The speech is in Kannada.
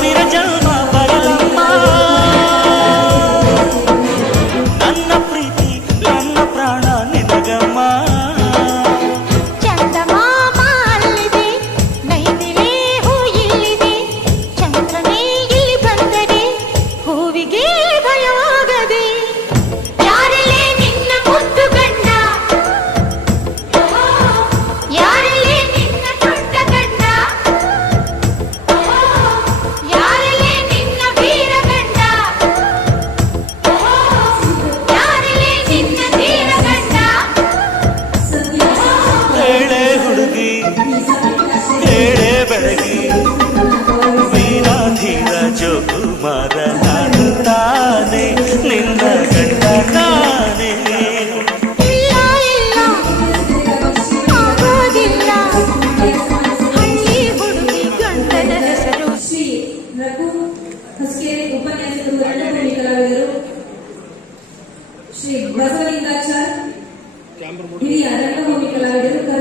ಸಾವಿರ ಜನ್ಮ ಬರಲಮ್ಮ ನನ್ನ ಪ್ರೀತಿ ನನ್ನ ಪ್ರಾಣ ನಿನಗಮ್ಮ ಜೋಕುಮಾರ ನಾನು ತಾನೆ ನಿನ್ನ ಗಂಡ ನಾನೇ ಇಲ್ಲ ಇಲ್ಲ ಆಗೋದಿಲ್ಲ ಹಳ್ಳಿ ಹುಡುಗಿ ಗಂಡನ ಹೆಸರು ಶ್ರೀ ರಘು ಹೊಸಕೆರೆ ಉಪನ್ಯಾಸಕರು ರಂಗಭೂಮಿ ಕಲಾವಿದರು ಶ್ರೀ ಬಸವಲಿಂಗಾಚಾರ್ ಹಿರಿಯ ರಂಗಭೂಮಿ ಕಲಾವಿದರು